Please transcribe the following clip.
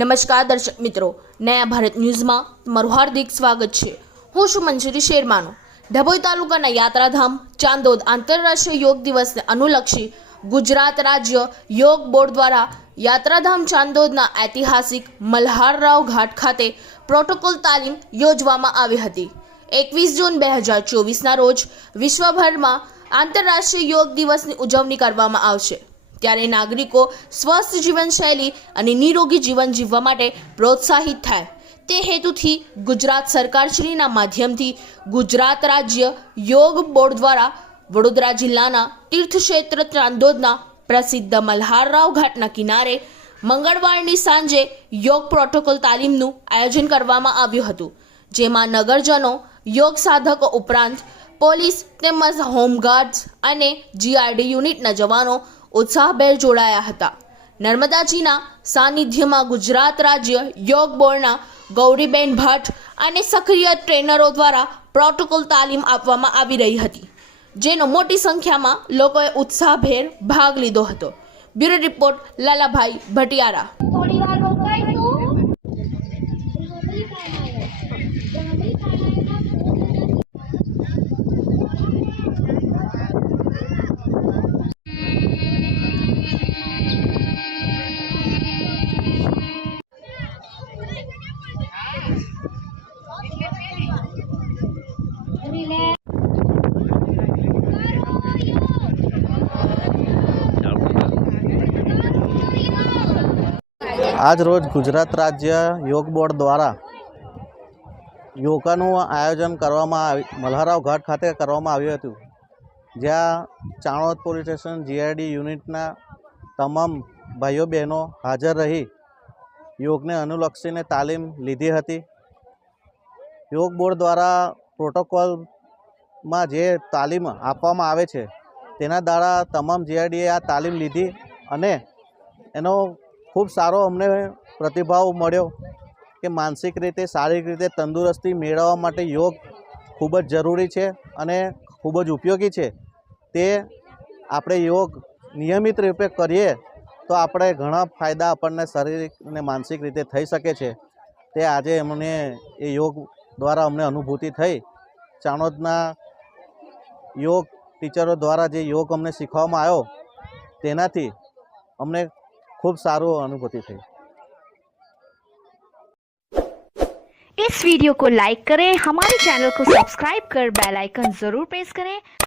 નમસ્કાર દર્શક મિત્રો, નયા ભારત ન્યૂઝમાં તમારું હાર્દિક સ્વાગત છે। હું છું મંજરી શેરમાનો। ડભોઈ તાલુકાના યાત્રાધામ ચાંદોદ આંતરરાષ્ટ્રીય યોગ દિવસને અનુલક્ષી ગુજરાત રાજ્ય યોગ બોર્ડ દ્વારા યાત્રાધામ ચાંદોદના ઐતિહાસિક મલ્હારરાવ ઘાટ ખાતે પ્રોટોકોલ તાલીમ યોજવામાં આવી હતી। 21 જૂન 2024ના રોજ વિશ્વભરમાં આંતરરાષ્ટ્રીય યોગ દિવસની ઉજવણી કરવામાં આવશે, ત્યારે નાગરિકો સ્વસ્થ જીવનશૈલી અને નિરોગી જીવન જીવવા માટે પ્રોત્સાહિત થાય તે હેતુથી ગુજરાત સરકારશ્રીના માધ્યમથી ગુજરાત રાજ્ય યોગ બોર્ડ દ્વારા વડોદરા જિલ્લાના તીર્થક્ષેત્ર ચાંદોદના પ્રસિદ્ધ મલ્હારરાવ ઘાટના કિનારે મંગળવારની સાંજે યોગ પ્રોટોકોલ તાલીમનું આયોજન કરવામાં આવ્યું હતું, જેમાં નગરજનો, યોગ સાધકો ઉપરાંત પોલીસ તેમજ હોમગાર્ડ્સ અને જીઆરડી યુનિટના જવાનો ઉત્સાહભેર જોડાયા હતા। નર્મદાજીના સાનિધ્યમાં ગુજરાત રાજ્ય યોગ બોર્ડના ગૌરીબેન ભટ્ટ અને સક્રિય ટ્રેનરો દ્વારા પ્રોટોકોલ તાલીમ આપવામાં આવી રહી હતી, જેનો મોટી સંખ્યામાં લોકોએ ઉત્સાહભેર ભાગ લીધો હતો। Bureau report Lalabhai Bhatiyara. આજ રોજ ગુજરાત રાજ્ય યોગ બોર્ડ દ્વારા યોગાનું આયોજન મલ્હારરાવ ઘાટ ખાતે કરવામાં આવ્યું હતું, જ્યાં ચાણોદ પોલીસ સ્ટેશન જીઆરડી યુનિટના તમામ ભાઈઓ બહેનો હાજર રહી યોગને અનુલક્ષીને તાલીમ લીધી હતી। યોગ બોર્ડ દ્વારા પ્રોટોકોલમાં જે તાલીમ આપવામાં આવે છે તેના દ્વારા તમામ જીઆરડીએ આ તાલીમ લીધી અને એનો ખૂબ સારો અમને પ્રતિભાવ મળ્યો કે માનસિક રીતે, શારીરિક રીતે તંદુરસ્તી મેળવવા માટે યોગ ખૂબ જ જરૂરી છે અને ખૂબ જ ઉપયોગી છે। તે આપણે યોગ નિયમિત રૂપે કરીએ તો આપણે ઘણા ફાયદા આપણને શારીરિક અને માનસિક રીતે થઈ શકે છે। તે આજે અમને એ યોગ દ્વારા અમને અનુભૂતિ થઈ। ચાણોદના યોગ ટીચરો દ્વારા જે યોગ અમને શીખવવામાં આવ્યો તેનાથી અમને खूब सारो अनुभूति थी। इस वीडियो को लाइक करें, हमारे चैनल को सब्सक्राइब कर बेल आइकन जरूर प्रेस करें